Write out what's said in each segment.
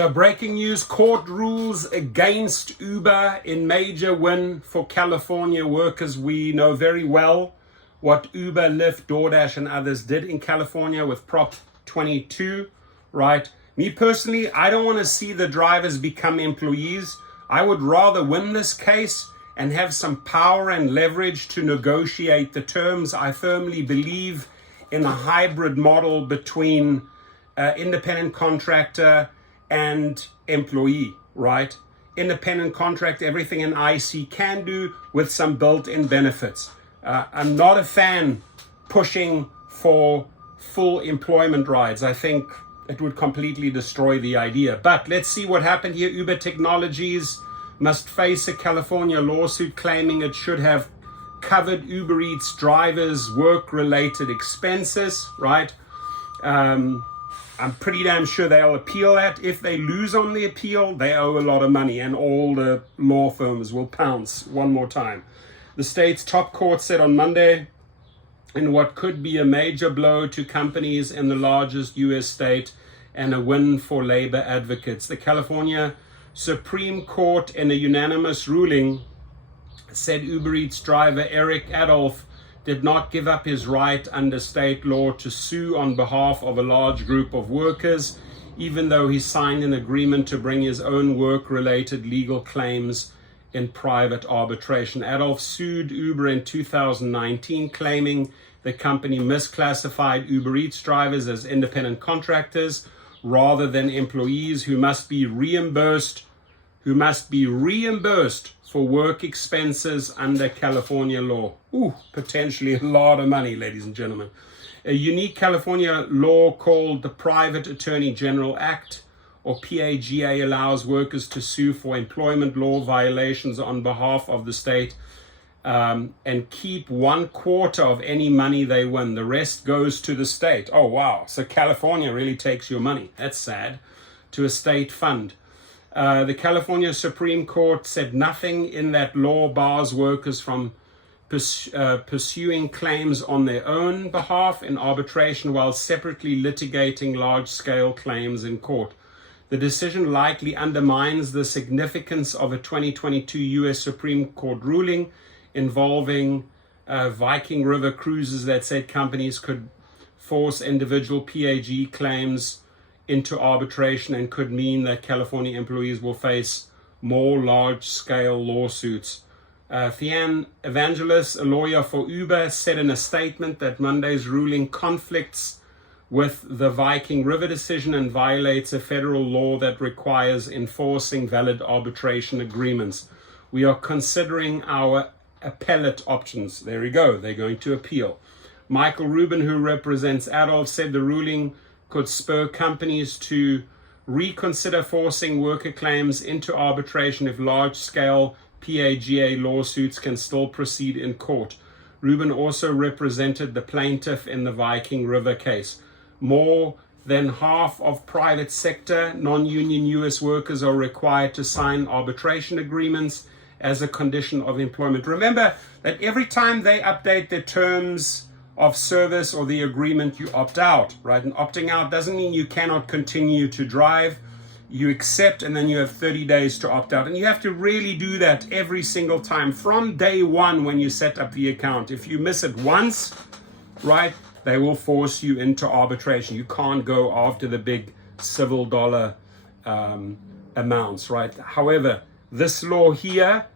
So breaking news, court rules against Uber in major win for California workers. We know very well what Uber, Lyft, DoorDash and others did in California with Prop 22, right? Me personally, I don't want to see the drivers become employees. I would rather win this case and have some power and leverage to negotiate the terms. I firmly believe in a hybrid model between independent contractor and employee, right? Independent contract, everything an IC can do with some built-in benefits. I'm not a fan pushing for full employment rights. I think it would completely destroy the idea. But let's see what happened here. Uber Technologies must face a California lawsuit claiming it should have covered Uber Eats drivers' work-related expenses, right? I'm pretty damn sure they'll appeal that. If they lose on the appeal, they owe a lot of money and all the law firms will pounce one more time. The state's top court said on Monday, in what could be a major blow to companies in the largest U.S. state and a win for labor advocates, the California Supreme Court, in a unanimous ruling, said Uber Eats driver Eric Adolph did not give up his right under state law to sue on behalf of a large group of workers, even though he signed an agreement to bring his own work-related legal claims in private arbitration. Adolph sued Uber in 2019, claiming the company misclassified Uber Eats drivers as independent contractors rather than employees who must be reimbursed for work expenses under California law. Ooh, potentially a lot of money, ladies and gentlemen. A unique California law called the Private Attorney General Act, or PAGA, allows workers to sue for employment law violations on behalf of the state and keep 1/4 of any money they win. The rest goes to the state. Oh, wow. So California really takes your money. That's sad. To a state fund. The California Supreme Court said nothing in that law bars workers from pursuing claims on their own behalf in arbitration while separately litigating large-scale claims in court. The decision likely undermines the significance of a 2022 U.S. Supreme Court ruling involving Viking River cruises that said companies could force individual PAG claims into arbitration and could mean that California employees will face more large-scale lawsuits. Thean Evangelos, a lawyer for Uber, said in a statement that Monday's ruling conflicts with the Viking River decision and violates a federal law that requires enforcing valid arbitration agreements. We are considering our appellate options. There we go. They're going to appeal. Michael Rubin, who represents Adolph, said the ruling could spur companies to reconsider forcing worker claims into arbitration if large-scale PAGA lawsuits can still proceed in court. Rubin also represented the plaintiff in the Viking River case. More than half of private sector non-union U.S. workers are required to sign arbitration agreements as a condition of employment. Remember that every time they update their terms of service or the agreement, you opt out, right? And opting out doesn't mean you cannot continue to drive. You accept and then you have 30 days to opt out. And you have to really do that every single time from day one when you set up the account. If you miss it once, right, they will force you into arbitration. You can't go after the big civil dollar amounts, right? However, this law here,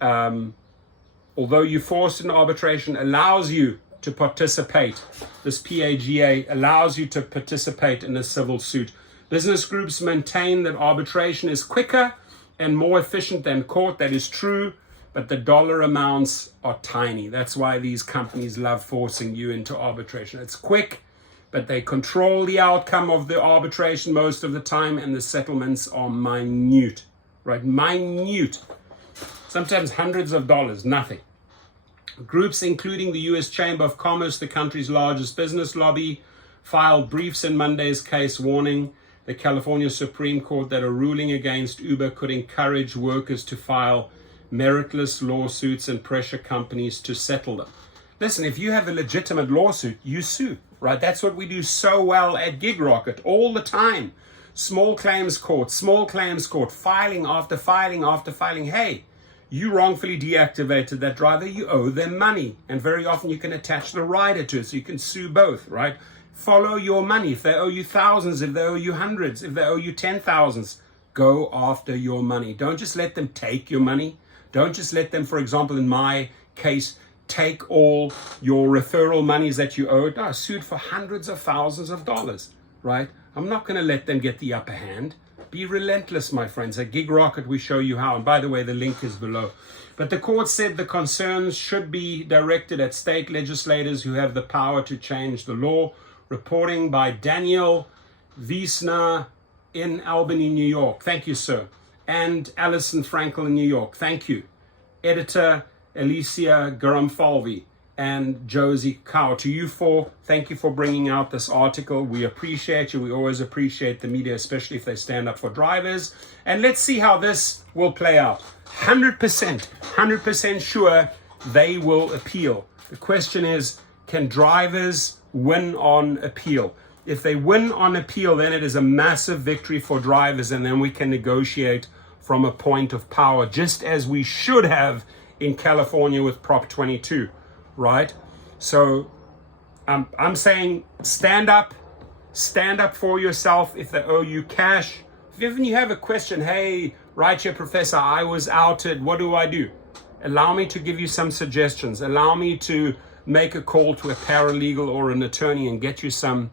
although you forced in arbitration, allows you to participate. This PAGA allows you to participate in a civil suit. Business groups maintain that arbitration is quicker and more efficient than court. That is true, but the dollar amounts are tiny. That's why these companies love forcing you into arbitration. It's quick, but they control the outcome of the arbitration most of the time, and the settlements are minute, right? Minute. Sometimes hundreds of dollars, nothing. Groups including the U.S. Chamber of Commerce, the country's largest business lobby, filed briefs in Monday's case warning the California Supreme Court that a ruling against Uber could encourage workers to file meritless lawsuits and pressure companies to settle them. Listen, if you have a legitimate lawsuit, you sue, right? That's what we do so well at Gig Rocket all the time. small claims court, filing after filing after filing. Hey, you wrongfully deactivated that driver, you owe them money. And very often you can attach the rider to it, so you can sue both, right? Follow your money. If they owe you thousands, if they owe you hundreds, if they owe you 10,000s, go after your money. Don't just let them take your money. Don't just let them, for example, in my case, take all your referral monies that you owed. No, I sued for hundreds of thousands of dollars, right? I'm not going to let them get the upper hand. Be relentless, my friends. At Gig Rocket, we show you how. And by the way, the link is below. But the court said the concerns should be directed at state legislators who have the power to change the law. Reporting by Daniel Wiesner in Albany, New York. Thank you, sir. And Alison Frankel in New York. Thank you. Editor Alicia Garamfalvi and Josie Cow. To you four, thank you for bringing out this article. We appreciate you. We always appreciate the media, especially if they stand up for drivers. And let's see how this will play out. 100% sure they will appeal. The question is, can drivers win on appeal? If they win on appeal, then it is a massive victory for drivers, and then we can negotiate from a point of power, just as we should have in California with Prop 22, right? So I'm saying stand up for yourself. If they owe you cash, if even you have a question, hey, Rideshare Professor, I was outed, what do I do? Allow me to give you some suggestions. Allow me to make a call to a paralegal or an attorney and get you some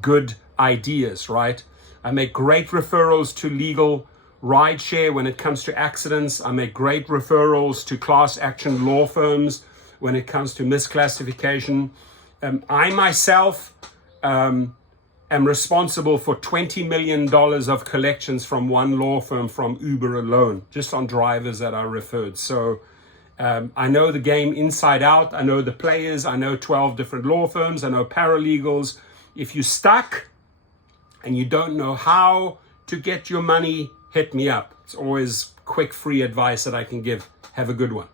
good ideas, right? I make great referrals to legal rideshare when it comes to accidents. I make great referrals to class action law firms when it comes to misclassification. I myself am responsible for $20 million of collections from one law firm from Uber alone, just on drivers that I referred. So I know the game inside out. I know the players. I know 12 different law firms. I know paralegals. If you're stuck and you don't know how to get your money, hit me up. It's always quick, free advice that I can give. Have a good one.